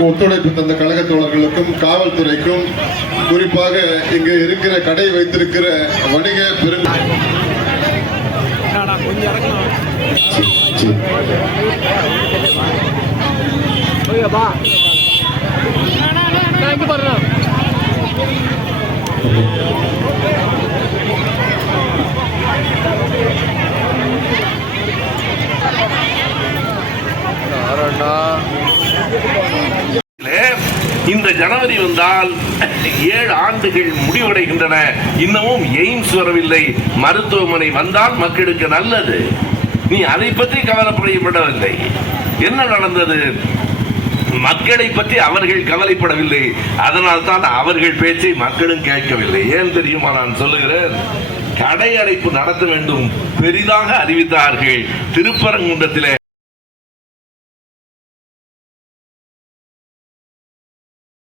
ஒத்துழைப்பு தந்த கழக தோழர்களுக்கும் காவல்துறைக்கும் குறிப்பாக இங்கு இருக்கிற கடை வைத்திருக்கிற வணிக பெரும் கொஞ்சம் you சரி. ஓகேப்பா நான் இங்கே பாருங்க இந்த ஜனவரி வந்தால் ஏழு ஆண்டுகள் முடிவடைகின்றன. இன்னமும் எய்ம்ஸ் வரவில்லை. மருத்துவமனை வந்தால் மக்களுக்கு நல்லது. நீ அதை பற்றி கவலைப்படவில்லை. என்ன நடந்தது? மக்களை பற்றி அவர்கள் கவலைப்படவில்லை. அதனால் தான் அவர்கள் பேச்சை மக்களும் கேட்கவில்லை. ஏன் தெரியுமா நான் சொல்லுகிறேன்? கடை அடைப்பு நடத்த வேண்டும். பெரிதாக அறிவித்தார்கள். திருப்பரங்குன்றத்தில்